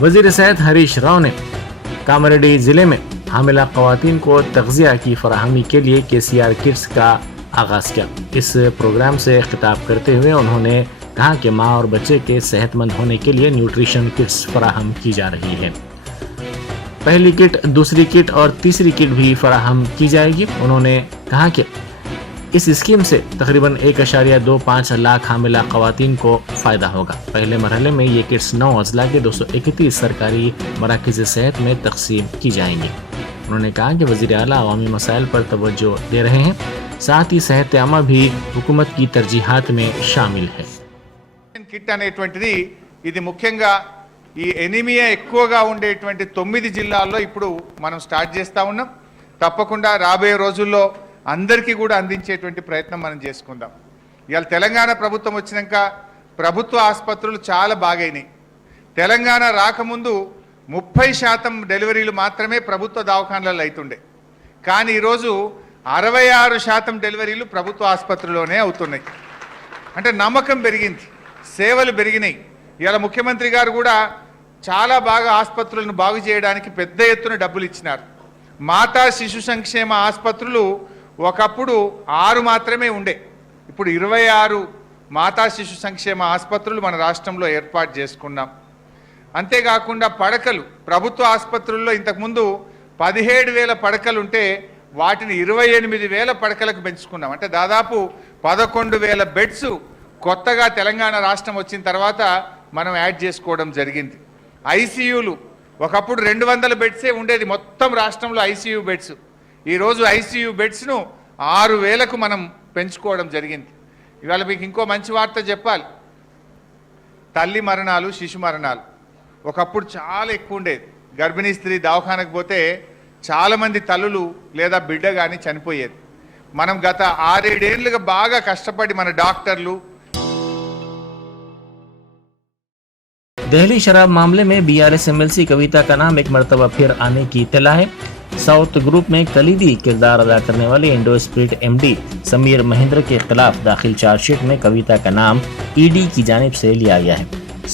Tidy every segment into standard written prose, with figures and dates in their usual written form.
वजीर सेहत हरीश राव ने कामारेड्डी जिले में हामिला खवातीन को तग़ज़िया की फराहमी के लिए KCR किट्स का आगाज़ किया। इस प्रोग्राम से खिताब करते हुए उन्होंने कहा कि माँ और बच्चे के सेहतमंद होने के लिए न्यूट्रिशन किट्स फराहम की जा रही है। पहली किट, दूसरी किट और तीसरी किट भी फराहम की जाएगी। उन्होंने कहा कि इस स्कीम से तकरीबन 1.25 लाख हामिला खवातीन को फ़ायदा होगा। पहले मरहले में ये किट्स 9 अजला के 231 सरकारी मराकज़ सेहत में तकसीम की जाएंगी। उन्होंने कहा कि वज़ीर आला अवामी मसाइल पर तवज्जो दे रहे हैं, साथ ही सेहत आमा भी हुकूमत की तरजीहात में शामिल है। కిట్ అనేటువంటిది ఇది ముఖ్యంగా ఈ ఎనీమియా ఎక్కువగా ఉండేటువంటి 9 జిల్లాల్లో ఇప్పుడు మనం స్టార్ట్ చేస్తా ఉన్నాం. తప్పకుండా రాబోయే రోజుల్లో అందరికీ కూడా అందించేటువంటి ప్రయత్నం మనం చేసుకుందాం. ఇవాళ తెలంగాణ ప్రభుత్వం వచ్చినాక ప్రభుత్వ ఆసుపత్రులు చాలా బాగైనాయి. తెలంగాణ రాకముందు 30% డెలివరీలు మాత్రమే ప్రభుత్వ దవాఖానాలలో అవుతుండే. కానీ ఈరోజు 66% డెలివరీలు ప్రభుత్వ ఆసుపత్రుల్లోనే అవుతున్నాయి. అంటే నమ్మకం పెరిగింది, సేవలు పెరిగినాయి. ఇవాళ ముఖ్యమంత్రి గారు కూడా చాలా బాగా ఆసుపత్రులను బాగు చేయడానికి పెద్ద ఎత్తున డబ్బులు ఇచ్చినారు. మాతా శిశు సంక్షేమ ఆసుపత్రులు ఒకప్పుడు 6 మాత్రమే ఉండే, ఇప్పుడు 26 మాతా శిశు సంక్షేమ ఆసుపత్రులు మన రాష్ట్రంలో ఏర్పాటు చేసుకున్నాం. అంతేకాకుండా పడకలు ప్రభుత్వ ఆసుపత్రుల్లో ఇంతకుముందు 17,000 పడకలు ఉంటే వాటిని 28,000 పడకలకు పెంచుకున్నాం. అంటే దాదాపు 11,000 బెడ్స్ కొత్తగా తెలంగాణ రాష్ట్రం వచ్చిన తర్వాత మనం యాడ్ చేసుకోవడం జరిగింది. ఐసీయూలు ఒకప్పుడు 200 బెడ్సే ఉండేది మొత్తం రాష్ట్రంలో ఐసీయూ బెడ్స్. ఈరోజు ఐసీయూ బెడ్స్ను 6,000కు మనం పెంచుకోవడం జరిగింది. ఇవాళ మీకు ఇంకో మంచి వార్త చెప్పాలి. తల్లి మరణాలు, శిశు మరణాలు ఒకప్పుడు చాలా ఎక్కువ ఉండేది. గర్భిణీ స్త్రీ దవాఖానకు పోతే చాలామంది తల్లులు లేదా బిడ్డ కానీ చనిపోయేది. మనం గత 6-7 ఏళ్ళుగా బాగా కష్టపడి మన డాక్టర్లు दहली शराब मामले में BRS MLC कविता का नाम एक मरतबा फिर आने की इत्तला है। साउथ ग्रुप में कलीदी किरदार अदा करने वाले Indo spirit MD Sameer Mahendra के खिलाफ दाखिल चार्जशीट में कविता का नाम ED की जानिब से लिया गया है।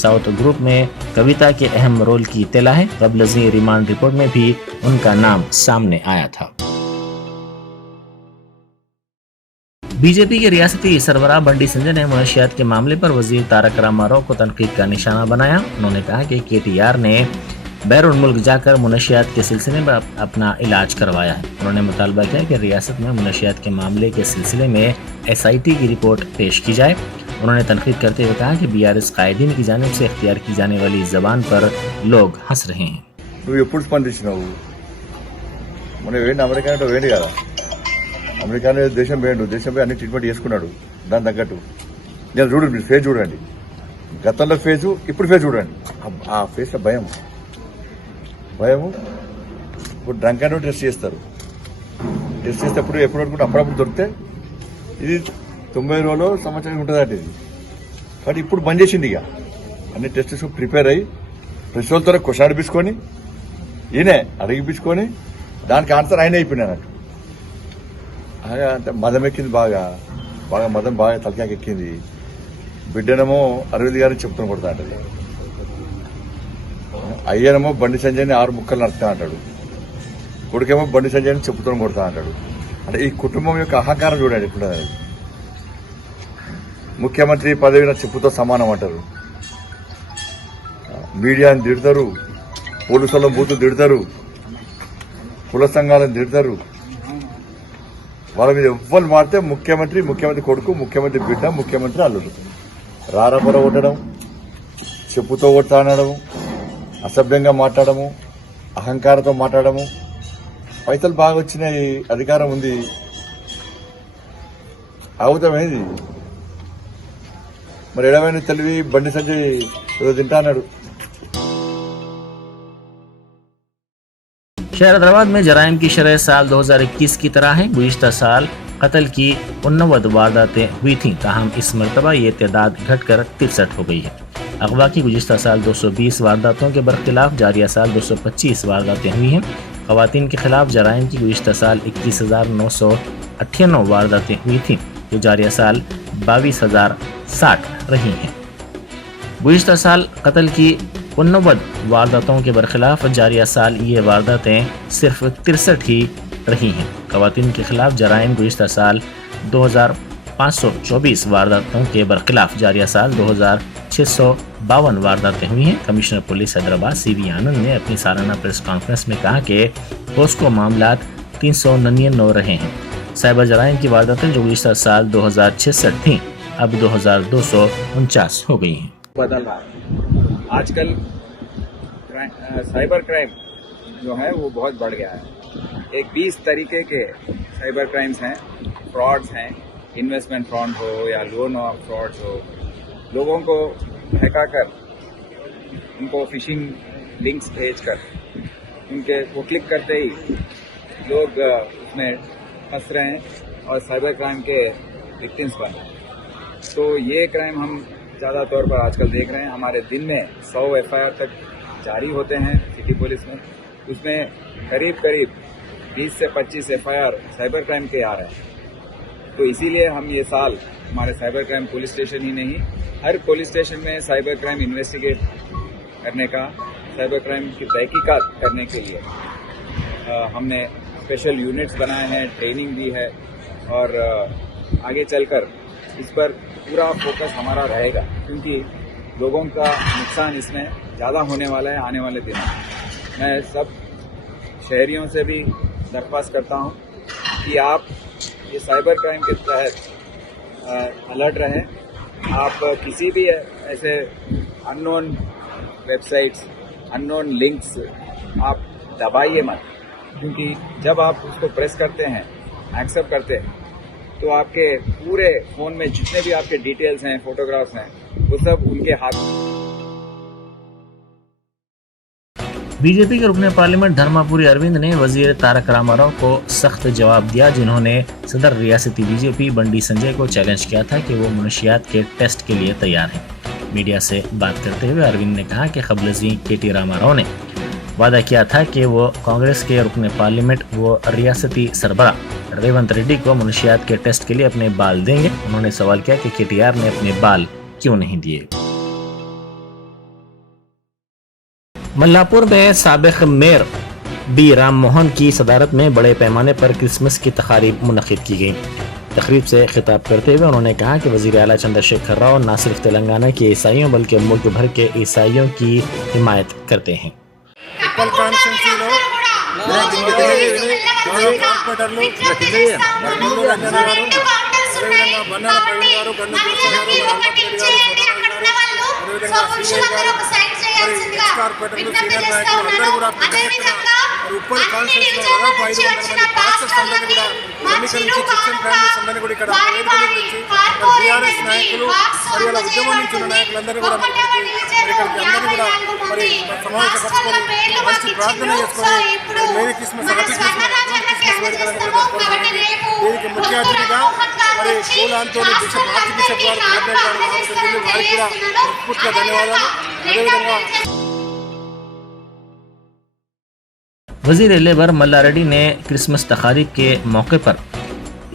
साउथ ग्रुप में कविता के अहम रोल की इत्तला है। कबल रिमांड रिपोर्ट में भी उनका नाम सामने आया था। बीजेपी के रियासती सरबराह बंडी संजय ने मुनशियात के मामले पर वजीर तारक रामाराव को तनकीद का निशाना बनाया। उन्होंने कहा कि KTR ने बैरून मुल्क जाकर मुनशियात के सिलसिले में अपना इलाज करवाया है। उन्होंने मुतालबा किया कि रियासत में मुनशियात के मामले के सिलसिले में SIT की रिपोर्ट पेश की जाए। उन्होंने तनकीद करते हुए कहा कि BRS कायदीन की जानिब से इख्तियार की जाने वाली जबान पर लोग हंस रहे हैं। అమెరికానే దేశం పోయిండు, దేశం పోయి అన్ని ట్రీట్మెంట్ చేసుకున్నాడు. దాని తగ్గట్టు నేను చూడండి, మీరు ఫేస్ చూడండి, గతంలో ఫేసు ఇప్పుడు ఫేస్ చూడండి. ఆ ఫేస్లో భయము ఇప్పుడు డ్రంక్ అండ్ టెస్ట్ చేస్తారు. టెస్ట్ చేసేటప్పుడు ఎప్పుడు అనుకుంటే అప్పుడప్పుడు దొరికితే ఇది 90 రోజులు సంవత్సరం ఉంటుంది అంటే ఇది. కానీ ఇప్పుడు బంద్ చేసింది. ఇక అన్ని టెస్ట్ ప్రిపేర్ అయ్యి ప్రెసిడెంట్తో క్వశ్చన్ అడిపించుకొని ఈయనే అడిగిపించుకొని దానికి ఆన్సర్ ఆయన అయిపోయినా అన్నట్టు. అంటే మదం ఎక్కింది, బాగా మదం బాగా తలకాకి ఎక్కింది. బిడ్డనేమో అరవింద్ గారిని చెప్తున్న కొడతా అంటది, అయ్యనేమో బండి సంజయ్ని 6 ముక్కలు నడుపుతా అంటాడు, కొడుకేమో బండి సంజయ్ని చెప్పుతూ కొడతా అంటాడు. అంటే ఈ కుటుంబం యొక్క అహంకారం చూడండి ఎట్లా. ముఖ్యమంత్రి పదవిన చెప్పుతో సమానం అంటారు, మీడియాని తిడతారు, పోలీసులను బూతులు తిడతారు, కుల సంఘాలను తిడతారు. వాళ్ళ మీద ఎవ్వరు మాడితే ముఖ్యమంత్రి కొడుకు, ముఖ్యమంత్రి బిడ్డ, ముఖ్యమంత్రి అల్లుడు రారపర కొట్టడం, చెప్పుతో కొడతా అనడం, అసభ్యంగా మాట్లాడము, అహంకారంతో మాట్లాడము. పైసలు బాగా వచ్చినాయి, అధికారం ఉంది, అవుతామేది. మరి ఎడమైన తెలివి బండి సంజయ్ ఏదో తింటా అన్నాడు. शहर हैदराबाद में जराइम की शरह साल 2021 की तरह है। गुज़िश्ता साल कत्ल की 89 वारदातें हुई थीं, ताहम इस मरतबा ये तादाद घटकर 63 हो गई है। अगवा की गुज़िश्ता साल 220 वारदातों के बरखिलाफ जारिया साल 225 वारदातें हुई हैं। ख़वातीन के खिलाफ जराइम की गुज़िश्ता साल 21,998 वारदातें हुई थीं, जो जारिया साल 22,060 रही हैं। गुज़िश्ता साल कत्ल की 59 वारदातों के बरखिलाफ जारिया साल ये वारदातें सिर्फ 63 ही रही हैं। ख़वातीन के खिलाफ जराइम गुज़िश्ता साल 2524 वारदातों के बरखिलाफ जारिया साल 2652 वारदातें हुई हैं। कमिश्नर पुलिस हैदराबाद CV आनंद ने अपनी सालाना प्रेस कॉन्फ्रेंस में कहा कि पोस्को मामला 399 रहे हैं। साइबर जराइम की वारदातें जो गुज़िश्ता साल 2066 थीं अब 2249 हो गई हैं। बदल रहा है आजकल साइबर क्राइम जो है वो बहुत बढ़ गया है। एक 20 तरीके के साइबर क्राइम्स हैं, फ्रॉड्स हैं, इन्वेस्टमेंट फ्रॉड हो या लोन फ्रॉड्स हो। लोगों को हैका कर उनको फिशिंग लिंक्स भेजकर उनके वो क्लिक करते ही लोग उसमें फंस रहे हैं और साइबर क्राइम के विक्टिम्स बन रहे हैं। तो ये क्राइम हम ज़्यादा तौर पर आजकल देख रहे हैं। हमारे दिन में 100 FIR तक जारी होते हैं सिटी पुलिस में, उसमें करीब 20 से 25 FIR साइबर क्राइम के आ रहे हैं। तो इसीलिए हम ये साल हमारे साइबर क्राइम पुलिस स्टेशन ही नहीं, हर पुलिस स्टेशन में साइबर क्राइम इन्वेस्टिगेट करने का, साइबर क्राइम की तहकीकात करने के लिए हमने स्पेशल यूनिट्स बनाए हैं, ट्रेनिंग दी है और आगे चलकर इस पर पूरा फोकस हमारा रहेगा, क्योंकि लोगों का नुकसान इसमें ज़्यादा होने वाला है आने वाले दिनों में। मैं सब शहरियों से भी दरख्वास्त करता हूं कि आप ये साइबर क्राइम के तहत अलर्ट रहें। आप किसी भी ऐसे अननोन वेबसाइट्स, अननोन लिंक्स आप दबाइए मत, क्योंकि जब आप उसको प्रेस करते हैं, एक्सेप्ट करते हैं, तो आपके पूरे फोन में जितने भी आपके डिटेल्स हैं, फोटोग्राफ्स हैं, वो सब उनके हाथ। बीजेपी के रुकने पार्लियामेंट धर्मापुरी अरविंद ने वजीर तारक रामाराव को सख्त जवाब दिया, जिन्होंने सदर रियासती बीजेपी बंडी संजय को चैलेंज किया था कि वो मुनशियात के टेस्ट के लिए तैयार हैं। मीडिया से बात करते हुए अरविंद ने कहा कि क़ब्ल-ए-ज़ीं KT रामाराव ने वादा किया था कि वो कांग्रेस के रुकने पार्लियामेंट वो रियासती सरबरा रेवंत रेड्डी को मुनशियात के टेस्ट के लिए अपने बाल देंगे। उन्होंने सवाल किया कि KTR ने अपने बाल क्यों नहीं दिए। मल्लापुर में साबिक मेयर B राम मोहन की सदारत में बड़े पैमाने पर क्रिसमस की तकारीब मुनक़िद की गई। तकरीब से खिताब करते हुए उन्होंने कहा कि वज़ीर आला चंद्रशेखर राव न सिर्फ तेलंगाना के ईसाइयों बल्कि मुल्क भर के ईसाइयों की हिमायत करते हैं। ఉప్పల్ కాన్స్టిట్యూన్సీలో దాదాపు 500 మంది పాస్టర్స్ అందరినీ కూడా ఎన్నికల నుంచి క్రిస్టియన్ ఫ్యామిలీస్ అందరినీ కూడా ఇక్కడ వేదికలకు వచ్చి టీఆర్ఎస్ నాయకులు మరియు అలా ఉద్యమం నుంచి ఉన్న నాయకులందరినీ కూడా ఇక్కడికి అందరినీ కూడా మరి సమావేశపరచుకొని మంచి ప్రార్థన చేసుకొని మేరీ క్రిస్మస్, హ్యాపీ క్రిస్మస్ వేడుకలను కూడా దీనికి ముఖ్య అతిథిగా మరి school Antony bishop, archbishop గారు వారికి కూడా పూర్తిగా ధన్యవాదాలు। అదేవిధంగా वज़ीर लेबर मल्ला रेड्डी ने क्रिसमस तकारीब के मौके पर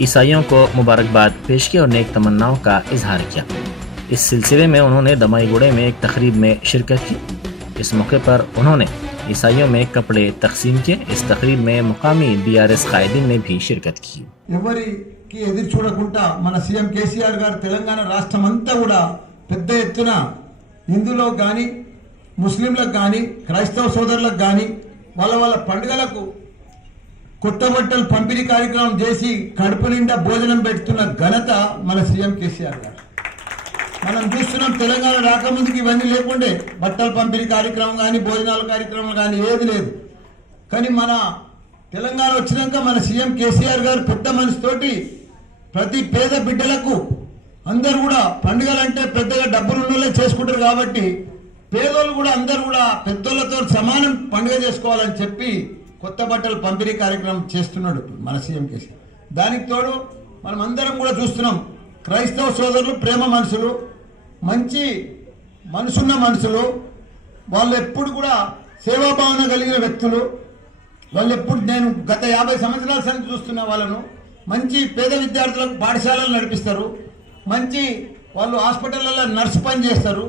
ईसाइयों को मुबारकबाद पेश की और नेक तमन्नाओं का इजहार किया। इस सिलसिले में उन्होंने दमाईगुड़े में एक तकरीब में शिरकत की। इस मौके पर उन्होंने ईसाइयों में कपड़े तकसीम किए। इस तकरीब में मुकामी BRS कायदीन ने भी शिरकत की। ఎవరికి ఎదురు చూడకుండా మన సీఎం కేసీఆర్ గారు తెలంగాణ రాష్ట్రం అంతా కూడా పెద్ద ఎత్తున హిందువులకు కానీ, ముస్లింలకు కానీ, క్రైస్తవ సోదరులకు కానీ వాళ్ళ పండుగలకు కొత్త బట్టలు పంపిణీ కార్యక్రమం చేసి కడుపు నిండా భోజనం పెడుతున్న ఘనత మన సీఎం కేసీఆర్ గారు। మనం చూస్తున్నాం తెలంగాణ రాకముందుకు ఇవన్నీ లేకుండే, బట్టల పంపిణీ కార్యక్రమం కానీ, భోజనాల కార్యక్రమం కానీ ఏది లేదు। కానీ మన తెలంగాణ వచ్చినాక మన సీఎం కేసీఆర్ గారు పెద్ద మనసుతోటి ప్రతి పేద బిడ్డలకు అందరూ కూడా పండుగలంటే పెద్దగా డబ్బులు ఉన్నోళ్ళే చేసుకుంటారు కాబట్టి పేదోళ్ళు కూడా అందరూ కూడా పెద్దోళ్ళతో సమానం పండుగ చేసుకోవాలని చెప్పి కొత్త బట్టలు పంపిణీ కార్యక్రమం చేస్తున్నాడు మన సీఎం కేసీఆర్। దానికి తోడు మనం అందరం కూడా చూస్తున్నాం, క్రైస్తవ సోదరులు ప్రేమ మనుషులు, మంచి మనసున్న మనుషులు, వాళ్ళు ఎప్పుడు కూడా సేవాభావన కలిగిన వ్యక్తులు। వాళ్ళు ఎప్పుడు నేను గత 50 సంవత్సరాల సంగతి చూస్తున్న వాళ్ళను మంచి పేద విద్యార్థులకు పాఠశాలలు నడిపిస్తారు, మంచి వాళ్ళు హాస్పిటల్లో నర్సు పని చేస్తారు,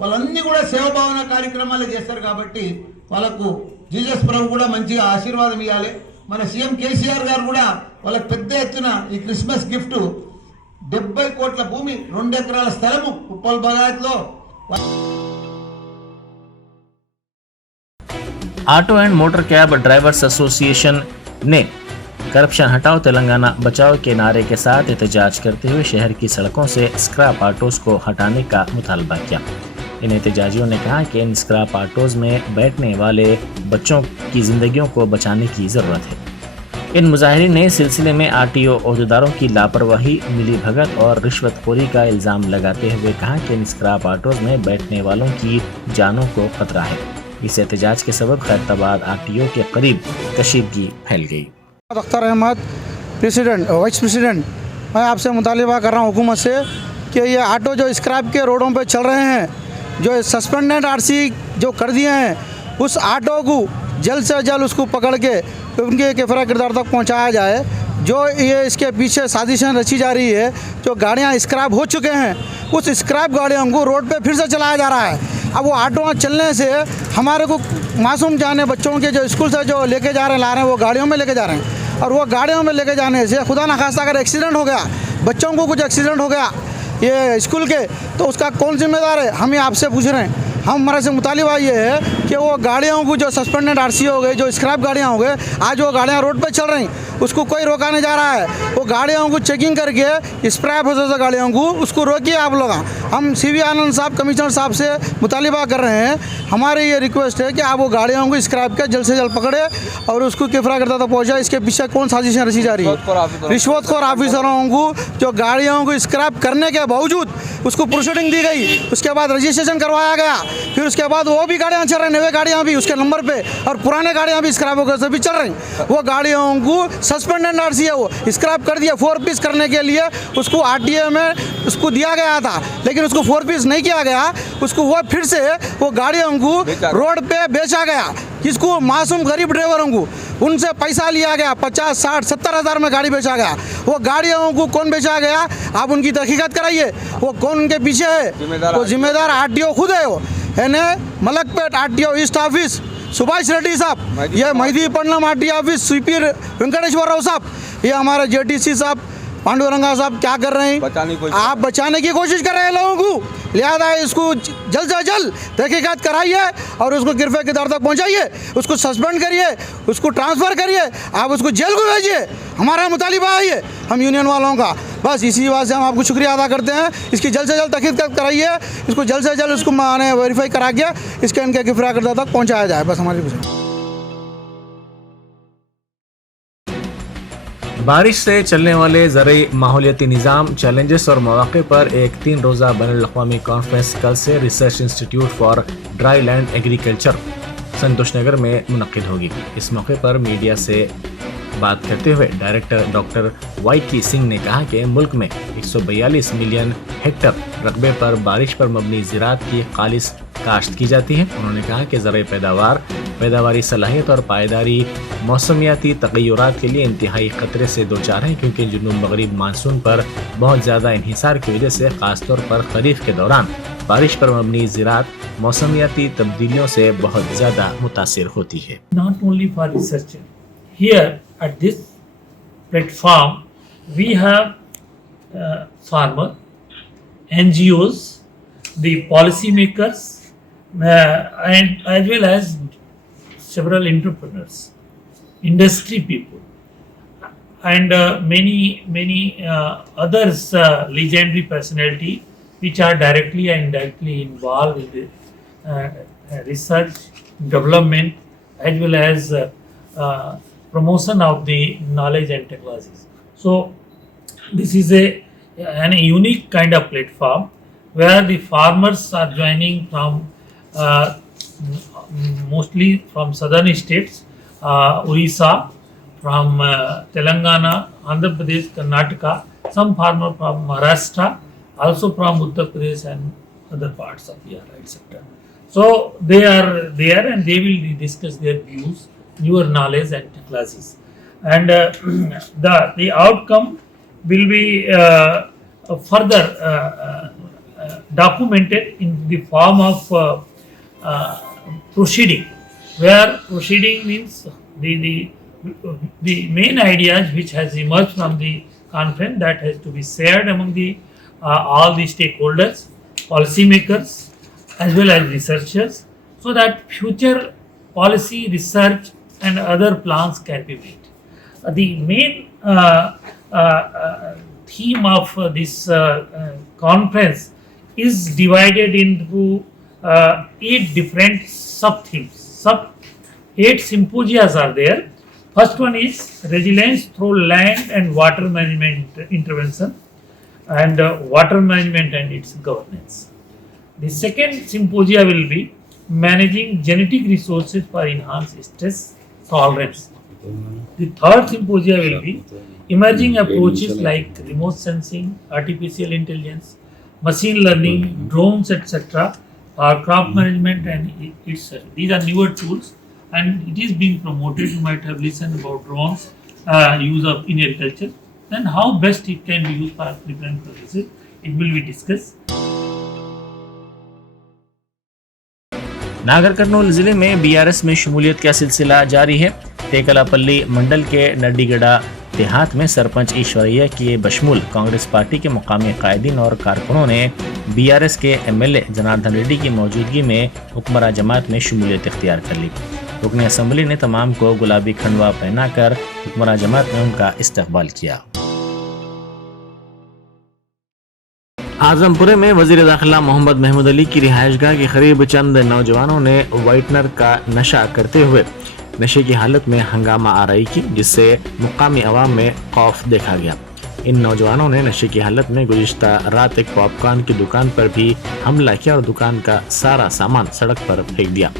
వాళ్ళన్నీ కూడా సేవాభావన కార్యక్రమాలు చేస్తారు కాబట్టి వాళ్ళకు జీసస్ ప్రభు కూడా మంచిగా ఆశీర్వాదం ఇవ్వాలి. మన సీఎం కేసీఆర్ గారు కూడా వాళ్ళకి పెద్ద ఎత్తున ఈ క్రిస్మస్ గిఫ్ట్ 70 కోట్ల భూమి 2 ఎకరాల స్థలము ఉప్పల్ బగాయత్లో. Auto and motor cab drivers association ने करप्शन हटाओ तेलंगाना बचाओ के नारे के साथ एहतजाज करते हुए शहर की सड़कों से स्क्रैप ऑटोज को हटाने का मुतालबा किया. इन एहतजाजियों ने कहा कि इन स्क्रैप ऑटोज में बैठने वाले बच्चों की जिंदगियों को बचाने की ज़रूरत है. इन मुजाहिरीन ने सिलसिले में आरटीओ अहदेदारों की लापरवाही, मिलीभगत और रिश्वतखोरी का इल्ज़ाम लगाते हुए कहा कि इन स्क्रैप ऑटोज में बैठने वालों की जानों को खतरा है. इस एहतजाज के सबब खैरताबाद आरटीओ के करीब कशीदगी फैल गई. Akhtar Ahmad president vice president, मैं आपसे मुतालिबा कर रहा हूँ हुकूमत से कि ये ऑटो जो स्क्रैप के रोडों पे चल रहे हैं, जो सस्पेंडेड आरसी जो कर दिए हैं, उस ऑटो को जल्द से जल्द उसको पकड़ के उनके किफ़रा किरदार तक पहुँचाया जाए. जो ये इसके पीछे साजिशें रची जा रही है, जो गाड़ियाँ स्क्रैप हो चुके हैं, उस स्क्रैप गाड़ियों को रोड पे फिर से चलाया जा रहा है. अब वो ऑटो चलने से हमारे को मासूम जाने बच्चों के जो स्कूल से जो लेके जा रहे हैं ला रहे हैं, वो गाड़ियों में लेके जा रहे हैं. और वो गाड़ियों में लेके जाने से खुदा न खास्ता अगर एक्सीडेंट हो गया, बच्चों को कुछ एक्सीडेंट हो गया ये स्कूल के, तो उसका कौन जिम्मेदार है? हम ये आपसे पूछ रहे हैं. हमारे से मुतालिबा ये है कि वो गाड़ियों को जो सस्पेंडेड आरसी हो गए, जो स्क्रैप गाड़ियाँ हो गए, आज वो गाड़ियाँ रोड पे चल रही, उसको कोई रोका नहीं जा रहा है. वो गाड़ियों को चेकिंग करके स्क्रैप हो जाता गाड़ियों को, उसको रोकिए आप लोग. हम सीवी आनंद साहब कमिश्नर साहब से मुतालिबा कर रहे हैं. हमारी ये रिक्वेस्ट है कि आप वो गाड़ियों को स्क्रैप के जल्द से जल्द पकड़े और उसको किफ़रा करता तक पहुँचाए. इसके पीछे कौन साजिशें रची जा रही है? रिश्वतखोर ऑफिसरों को जो गाड़ियों को स्क्रैप करने के बावजूद उसको प्रोसीडिंग दी गई, उसके बाद रजिस्ट्रेशन करवाया गया, फिर उसके बाद वो भी गाड़ियाँ चल रही, नए गाड़ियाँ भी उसके नंबर पे, और पुराने गाड़ियाँ भी स्क्रैप होकर से भी चल रही. वो गाड़ियों को सस्पेंडेड आरसी है, वो स्क्रैप कर दिया. 4 पीस करने के लिए उसको आरटीए में उसको दिया गया था, लेकिन उसको 4 पीस नहीं किया गया. उसको वो फिर से वो गाड़ियों को रोड पे बेचा गया. किसको? मासूम गरीब ड्राइवरों को. उनसे पैसा लिया गया, 50, 60, 70 हज़ार में गाड़ी बेचा गया. वो गाड़ियों को कौन बेचा गया? आप उनकी तहकीकात कराइए. वो कौन उनके पीछे है? वो जिम्मेदार आरटीओ खुद है. वो Malakpet RTO east office Subhash Reddy साहब, ये Mehdipatnam RTO office CP Venkateshwar Rao साहब, ये हमारे जेटीसी साहब पांडुरंगा साहब क्या कर रहे हैं? आप बचाने की कोशिश कर रहे हैं लोगों को. लिहाजा इसको जल्द से जल्द तहकीकात कराइए और उसको गिरफ्तार के दर तक पहुंचाइए. उसको सस्पेंड करिए, उसको ट्रांसफ़र करिए, आप उसको जेल को भेजिए. हमारा मुतालिबा है ये, हम यूनियन वालों का. बस इसी बात से हम आपको शुक्रिया अदा करते हैं. इसकी जल्द से जल्द तहकीकात कराइए, इसको जल्द से जल्द उसको माने वेरीफाई करा के इसके इनके गिरफ्तार करता तक पहुँचाया जाए. बस हमारी बारिश से चलने वाले ज़रूरी माहौलियाती निज़ाम, चैलेंजेस और मौक़े पर एक 3 रोज़ा बैनुल-अक़वामी कॉन्फ्रेंस कल से research institute for dry land agriculture Santosh Nagar में मुनक़िद होगी. इस मौके पर मीडिया से बात करते हुए डायरेक्टर डॉक्टर YT सिंह ने कहा कि मुल्क में 142 मिलियन हेक्टर रकबे पर बारिश पर मबनी ज़राअत की खालिस काश्त की जाती है. उन्होंने कहा कि ज़राई पैदावारी सलाहियत और पायदारी मौसमियाती तग़य्युरात के लिए इंतहाई ख़तरे से दो चार हैं, क्योंकि जुनूब मगरिब मानसून पर बहुत ज़्यादा इन्हिसार की वजह से ख़ासतौर पर खरीफ के दौरान बारिश पर मबनी ज़राअत मौसमियाती तब्दीलियों से बहुत ज़्यादा मुतासिर होती है. Not only for research. Here at this platform we have farmer, NGOs, the policy makers, and as well as several entrepreneurs, industry people, and many others legendary personality which are directly and indirectly involved in the research, development, as well as promotion of the knowledge and technologies. So this is an unique kind of platform where the farmers are joining from mostly from southern states, Orissa, from Telangana, Andhra Pradesh, Karnataka, some farmer from Maharashtra, also from Uttar Pradesh and other parts of the allied sector. So they are there and they will discuss their views, newer knowledge and technologies, and the outcome will be further documented in the form of proceeding, where proceeding means the main ideas which has emerged from the conference that has to be shared among the all the stakeholders, policymakers, as well as researchers, so that future policy, research, and other plans can be made. The main theme of this conference is divided into 8 different sub-themes. 8 symposia are there. First one is resilience through land and water management intervention and water management and its governance. The second symposia will be managing genetic resources for enhanced stress tolerance. The third symposia will be emerging approaches like remote sensing, artificial intelligence, machine learning, drones, etc. for crop management and its. These are newer tools, and it is being promoted. You might have listened about drones use of in agriculture, and how best it can be used for different purposes. It will be discussed. नागर कर्नूल जिले में BRS में शमूलियत का सिलसिला जारी है। टेकलापल्ली मंडल के नड्डीगढ़ा देहात में सरपंच ईश्वरैया की बशमूल कांग्रेस पार्टी के मुकामी कायदीन और कारकुनों ने बीआरएस के एमएलए जनार्दन रेड्डी की मौजूदगी में हुक्मरां जमात में शमूलियत इख्तियार कर ली। रुकन असम्बली ने तमाम को गुलाबी खंडवा पहनाकर हुक्मरां जमात में उनका इस्तकबाल किया। आजमपुरे में वजीर दाखिला मोहम्मद महमूद अली की रिहायशगाह के करीब चंद नौजवानों ने वाइटनर का नशा करते हुए नशे की हालत में हंगामा आराई की, जिससे मुकामी अवाम में खौफ देखा गया। इन नौजवानों ने नशे की हालत में गुज़िश्ता रात एक पॉपकॉर्न की दुकान पर भी हमला किया और दुकान का सारा सामान सड़क पर फेंक दिया।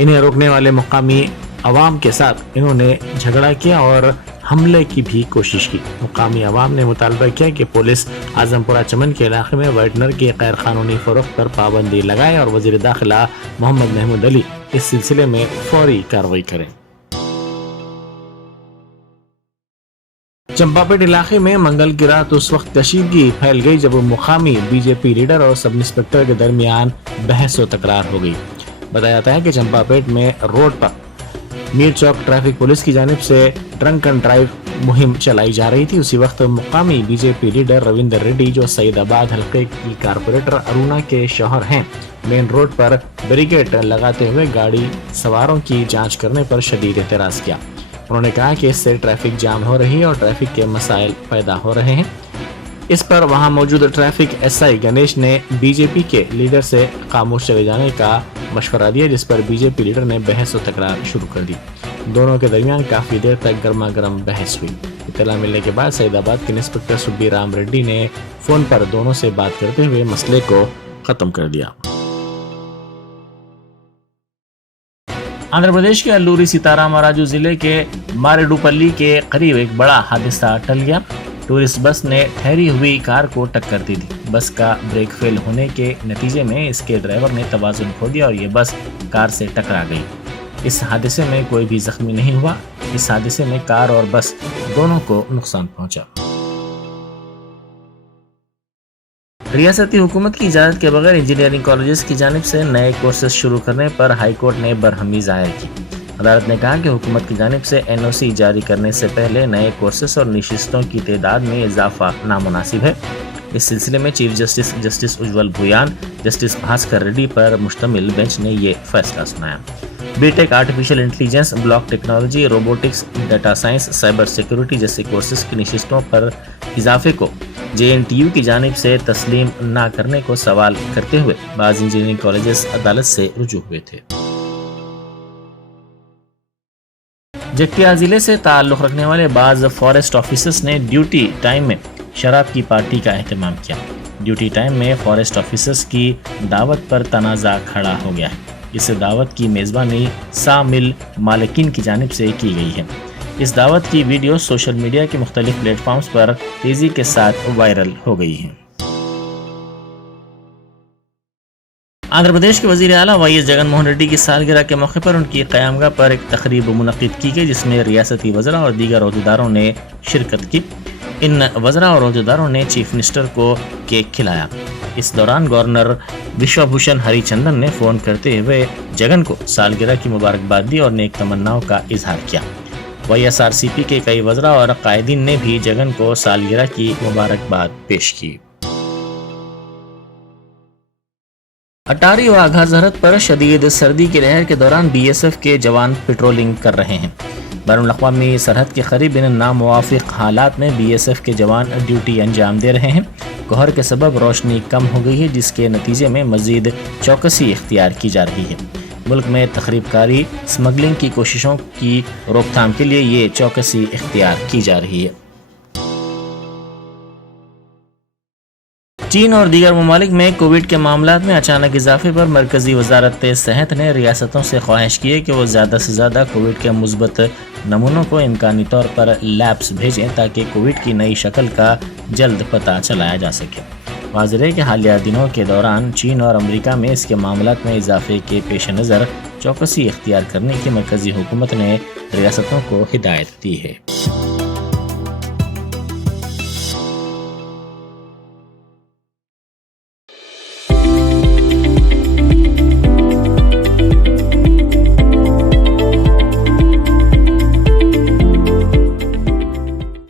इन्हें रोकने वाले मुकामी अवाम के साथ इन्होंने झगड़ा किया और हमले की भी कोशिश की। मुकामी अवाम ने मुतालबा किया कि पुलिस आजमपुरा चमन के इलाके में वाइटनर की गैर कानूनी फरोख्त पर पाबंदी लगाए और वजीर दाखिला मोहम्मद महमूद अली इस सिलसिले में फौरी कार्रवाई करें। चंपापेट इलाके में मंगल की रात उस वक्त कशीदगी फैल गई जब मुकामी बीजेपी लीडर और सब इंस्पेक्टर के दरमियान बहस और तकरार हो गई। बताया जाता है कि चंपापेट में रोड पर मीर चौक ट्रैफिक पुलिस की जानिब से ड्रंक एंड ड्राइव मुहिम चलाई जा रही थी। उसी वक्त मुकामी बीजेपी लीडर रविंदर रेड्डी, जो सईदाबाद हल्के की कारपोरेटर अरुणा के शौहर हैं, मेन रोड पर बैरिकेड लगाते हुए गाड़ी सवारों की जांच करने पर शदीद एतराज किया। उन्होंने कहा कि इससे ट्रैफिक जाम हो रही है और ट्रैफिक के मसाइल पैदा हो रहे हैं। इस पर वहां मौजूद ट्रैफिक एसआई गणेश ने बीजेपी के लीडर से खामोश चले जाने का मशवरा दिया, जिस पर बीजेपी लीडर ने बहस और तकरार शुरू कर दी। दोनों के दरमियान काफी देर तक गर्मा गर्म बहस हुई। इत्तला मिलने के बाद सईदाबाद के इंस्पेक्टर सुब्बी राम रेड्डी ने फोन पर दोनों से बात करते हुए मसले को खत्म कर दिया। आंध्र प्रदेश के अल्लूरी सीताराम राजू जिले के मारेडुपल्ली के करीब एक बड़ा हादसा टल गया। टूरिस्ट बस ने ठहरी हुई कार को टक्कर दी थी। बस का ब्रेक फेल होने के नतीजे में इसके ड्राइवर ने तवाज़ुन खो दिया और ये बस कार से टकरा गई। इस हादसे में कोई भी जख्मी नहीं हुआ। इस हादसे में कार और बस दोनों को नुकसान पहुंचा। रियासती हुकूमत की इजाज़त के बगैर इंजीनियरिंग कॉलेजेस की जानिब से नए कोर्सेज शुरू करने पर हाई कोर्ट ने बरहमी ज़ाहिर की। अदालत ने कहा कि हुकूमत की जानिब से एनओसी जारी करने से पहले नए कोर्सेज और नशिस्तों की तादाद में इजाफा नामुनासिब है। इस सिलसिले में chief justice Ujjwal Bhuyan, justice Bhaskar Reddy पर मुश्तमिल बेंच ने ये फैसला सुनाया। BTech, artificial intelligence, block technology, robotics, data science, cyber security जैसे कोर्सेज की नशिस्तों पर इजाफे को JNTU की जानिब से तस्लीम न करने को सवाल करते हुए बाज़ इंजीनियरिंग कॉलेजेस अदालत से रुजू हुए थे। जगतियाल जिले से ताल्लुक़ रखने वाले बाज़ फॉरेस्ट ऑफिसर्स ने ड्यूटी टाइम में शराब की पार्टी का एहतमाम किया। ड्यूटी टाइम में फॉरेस्ट ऑफिसर्स की दावत पर तनाज़ा खड़ा हो गया है। इस दावत की मेज़बानी सामिल मालिकीन की जानिब से की गई है। इस दावत की वीडियो सोशल मीडिया के मुख्तलिफ प्लेटफॉर्म्स पर तेज़ी के साथ वायरल हो गई है। आंध्र प्रदेश के वज़ीर आला वाईएस जगन मोहन रेड्डी की सालगिरह के मौके पर उनकी क़यामगाह पर एक तकरीब मुनक़्क़िद की गई, जिसमें रियासती वज़रा और दीगर ओहदेदारों ने शिरकत की। इन वज़रा और ओहदेदारों ने चीफ मिनिस्टर को केक खिलाया। इस दौरान गवर्नर विश्वभूषण हरिचंदन ने फोन करते हुए जगन को सालगिरह की मुबारकबाद दी और नेक तमन्नाओं का इजहार किया। YSRCP के कई वज़रा और कायदीन ने भी जगन को सालगिरह की मुबारकबाद पेश की। अटारी वाघा सरहद पर शदीद सर्दी की लहर के दौरान BSF के जवान पेट्रोलिंग कर रहे हैं। बैनुल-अक़वामी सरहद के करीब इन नामुवाफिक हालात में BSF के जवान ड्यूटी अंजाम दे रहे हैं। कोहर के सबब रोशनी कम हो गई है, जिसके नतीजे में मज़ीद चौकसी इख्तियार की जा रही है। मुल्क में तखरीबकारी स्मगलिंग की कोशिशों की रोकथाम के लिए ये चौकसी इख्तियार की जा रही है। चीन और दीगर ममालिक में कोविड के मामलात में अचानक इजाफे पर मरकजी वजारत सेहत ने रियासतों से ख्वाहिश की है कि वो ज़्यादा से ज़्यादा कोविड के मुस्बत नमूनों को इम्कानी तौर पर लैब्स भेजें ताकि कोविड की नई शक्ल का जल्द पता चलाया जा सके। वाज़ेह है कि हालिया दिनों के दौरान चीन और अमेरिका में इसके मामलात में इजाफे के पेश नज़र चौकसी इख्तियार करने की मरकजी हुकूमत ने रियासतों को हिदायत दी है।